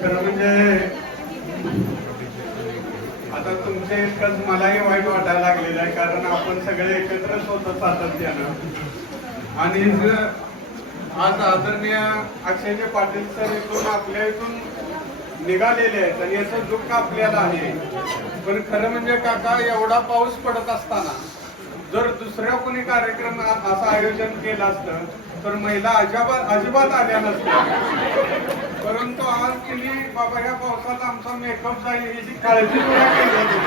खरं म्हणजे आता तुमच्या इतकंच मलाही वाईट वाटायला लागलेलं आहे कारण आपण सगळे एकत्रच होतो सातत्यानं. आणि आज आदरणीय अक्षयजी पाटील सर इथून आपल्या इथून निघालेले आहेत आणि याचं दुःख आपल्याला आहे. पण खरं म्हणजे काका एवढा पाऊस पडत असताना जर दुसऱ्या कोणी कार्यक्रम असं आयोजन केलं असतं तर महिला अजिबात अजिबात आल्या नसत्या. परंतु आज तिने बाबा ह्या पावसात आमचा मेकअप जाईल याची काळजी सुद्धा केली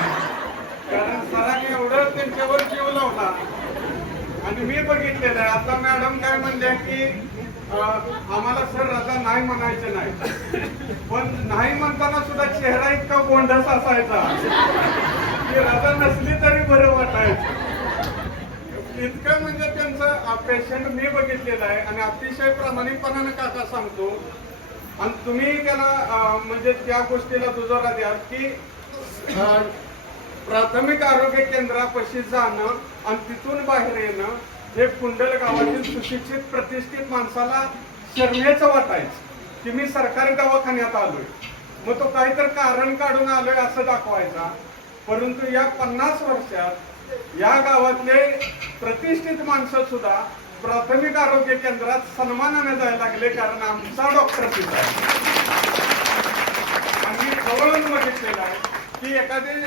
कारण सरांनी एवढं त्यांच्यावर जीव लावला. आणि मी बघितलेलं आहे. आता मॅडम काय म्हणल्या की आम्हाला सर आता नाही म्हणायचे नाही. पण नाही म्हणताना सुद्धा चेहरा इतका गोंडस असायचा. की रजा नसली तरी बरं वाटायचं. इतकं म्हणजे त्यांचं पेशंट मी बघितलेलं आहे आणि अतिशय प्रामाणिकपणानं काका सांगतो आणि तुम्ही त्याला म्हणजे त्या गोष्टीला दुजोरा द्या की प्राथमिक आरोग्य केंद्रापाशी जाणं आणि तिथून बाहेर येणं हे कुंडल गावातील सुशिक्षित प्रतिष्ठित माणसाला शर्मेचं वाटायचं की मी सरकारी दवाखान्यात आलोय. मग तो काहीतरी कारण काढून आलोय असं दाखवायचा. परंतु या पन्नास वर्षात या गावातले प्रतिष्ठित माणसं सुद्धा प्राथमिक आरोग्य केंद्रात सन्मानाने जायला लागले कारण आमचा डॉक्टर तिथं आहे. आम्ही जवळून बघितलेलं आहे की एखादी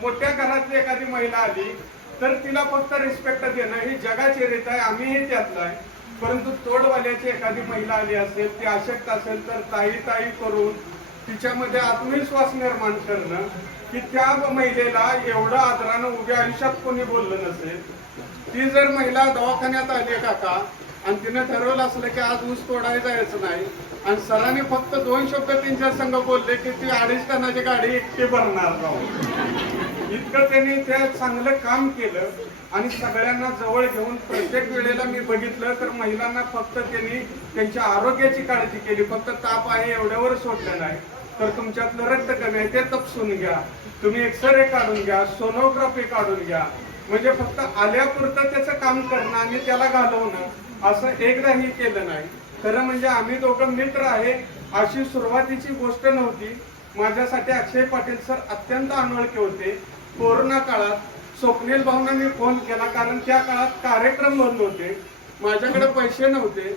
मोठ्या घरातली एखादी महिला आली तर तिला फक्त रिस्पेक्ट देणं ही जगाची रीत आहे आम्हीही त्यातलं आहे. परंतु तोडवाल्याची एखादी महिला आली असेल ती अशक्त असेल तर ताई ताई करून तिच्यामध्ये आत्मविश्वास निर्माण करणं की त्या महिलेला एवढं आदरानं उभ्या आयुष्यात कोणी बोललं नसेल? ती जर महिला दवाखान्यात आली काका आणि तिने ठरवलं असलं की आज ऊस तोडायला जायचं नाही. आणि सरांनी फक्त दोन शब्द त्यांच्या संघ बोलले की ती अडीच टनाची गाडी एकटी भरणार इतकं त्यांनी त्या चांगलं काम केलं आणि सगळ्यांना जवळ घेऊन प्रत्येक वेळेला मी बघितलं तर महिलांना फक्त त्यांनी त्यांच्या आरोग्याची काळजी केली. फक्त ताप आहे एवढ्यावर सोडलं नाही. तर तुमच्यातलं रक्त कमी आहे ते तपसून घ्या. तुम्ही एक्सरे काढून घ्या सोनोग्राफी काढून घ्या. म्हणजे फक्त आल्यापुरतं त्याचं काम करणं आणि त्याला घालवणं असं एकदाही केलं नाही. खरं म्हणजे आम्ही दोघं मित्र आहे अशी सुरुवातीची गोष्ट नव्हती. माझ्यासाठी अक्षय पाटील सर अत्यंत अनोळखे होते. कोरोना काळात स्वप्नील भाऊंना मी फोन केला कारण त्या काळात कार्यक्रम बंद होते माझ्याकडे पैसे नव्हते.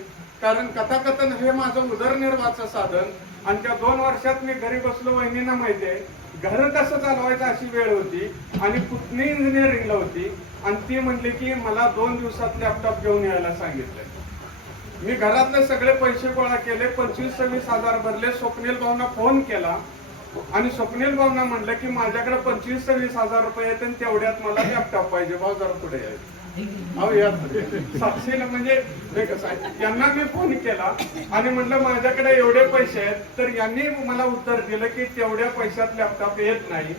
कारण कथाकथन हे माझं उदरनिर्वाहाचं साधन. आणि त्या दोन वर्षात मी घरी बसलो वहिनींना माहिती आहे. घर कसं चालवायचं अशी वेळ होती आणि पुतणी इंजिनिअरिंगला होती आणि ती म्हणली की मला दोन दिवसात लॅपटॉप घेऊन यायला सांगितलं मी घरातले सगळे पैसे गोळा केले पंचवीस सव्वीस हजार भरले स्वप्नील भाऊना फोन केला. आणि स्वप्नील भाऊना म्हणलं की माझ्याकडे पंचवीस सव्वीस हजार रुपये आहेत आणि तेवढ्यात मला लॅपटॉप पाहिजे भाऊ जरा पुढे यायचं साक्षीला म्हणजे यांना मी फोन केला आणि म्हटलं माझ्याकडे एवढे पैसे आहेत. तर यांनी मला उत्तर दिलं की तेवढ्या पैशात लॅपटॉप येत नाही.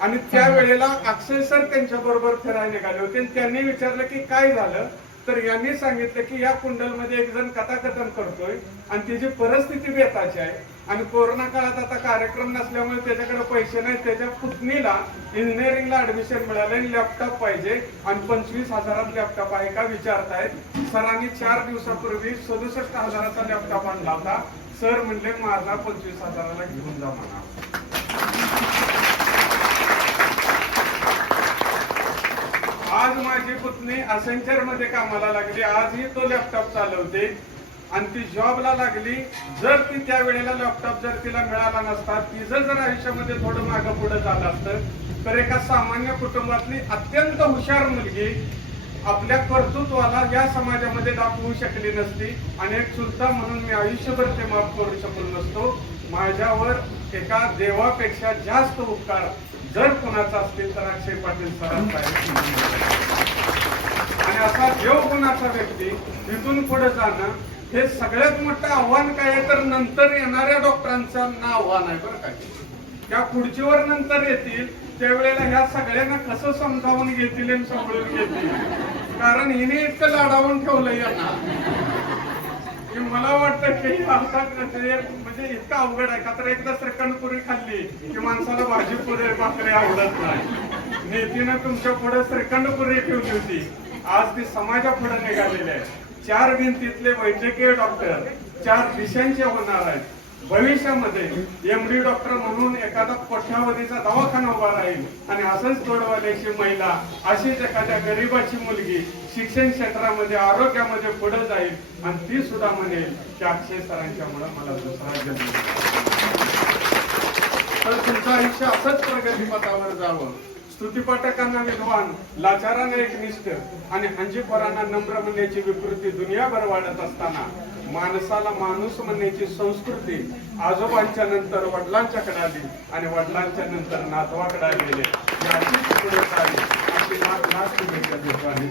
आणि त्यावेळेला अक्षय सर त्यांच्या बरोबर फिरायला निघाले होते आणि त्यांनी विचारलं की काय झालं? तर यांनी सांगितलं की या कुंडलमध्ये एक जण कथाकथन करतोय आणि त्याची परिस्थिती बेताची आहे. आणि कोरोना काळात आता कार्यक्रम नसल्यामुळे त्याच्याकडे पैसे नाही त्याच्या पुतणीला इंजिनिअरिंगला ऍडमिशन मिळालं आणि लॅपटॉप पाहिजे. आणि पंचवीस हजारात लॅपटॉप आहे का विचारतायत. सरांनी चार दिवसापूर्वी सदुसष्ट हजाराचा लॅपटॉप आणला होता. सर म्हणले माझा पंचवीस हजाराला घेऊन जा म्हणा. आज माझी पुतणी असेंचरमध्ये कामाला लागली. आजही तो लॅपटॉप चालवते. आणि ती जॉबला लागली. जर ती त्या वेळेला लॅपटॉप जर तिला मिळाला नसता तिचं जर आयुष्यामध्ये थोडं मागं पुढे झालं असतं तर एका सामान्य कुटुंबातली अत्यंत हुशार मुलगी आपल्या कर्तृत्वाला या समाजामध्ये दाखवू शकली नसती आणि एक चुलता म्हणून मी आयुष्यभर ते माफ करू शकलो नसतो. माझ्यावर एका देवापेक्षा जास्त उपकार जर कोणाचा असतील तर अक्षय पाटील सरांचा आहे. आणि असा देव गुणाचा व्यक्ती तिथून पुढे जाणं हे सगळ्यात मोठं आव्हान काय आहे? तर नंतर येणाऱ्या डॉक्टरांचं ना आव्हान आहे बरं काय त्या खुर्चीवर नंतर येतील त्यावेळेला ह्या सगळ्यांना कसं समजावून घेतील आणि समजून घेतील? कारण हिने इतकं लाडावून ठेवलं यांना. की मला वाटतं की आता म्हणजे इतकं अवघड आहे. का तर एकदा श्रीखंडपुरी खाल्ली की माणसाला भाजी पुरे भाकरी आवडत नाही. नेतीनं तुमच्यापुढे श्रीखंडपुरी ठेवली होती. आज ती समाजा पुढे निघालेली आहे. चार भिंतीतले वैद्यकीय डॉक्टर चार दिशांचे होणार आहेत. भविष्यामध्ये एमडी डॉक्टर म्हणून एखादा कोठ्यावधीचा दवाखाना उभा राहील आणि असंच तोडवाल्याची महिला अशीच एखाद्या गरीबाची मुलगी शिक्षण क्षेत्रामध्ये आरोग्यामध्ये पुढे जाईल. आणि ती सुद्धा म्हणेल की अक्षय सरांच्या मुळे मला दुसरा जन्म तर तुमचं आयुष्य असंच प्रगतीपथावर जावं. स्तुतीपाठकांना विद्वान लाचारांना एकनिष्ठ आणि हंजीपरांना नम्र म्हणण्याची विकृती दुनियाभर वाढत असताना माणसाला माणूस म्हणण्याची संस्कृती आजोबांच्या नंतर वडिलांच्याकडे आली आणि वडिलांच्या नंतर नातवाकडे आलेले. ही पुढे चालेल. अशी नात नात शुभेच्छा देतो आणि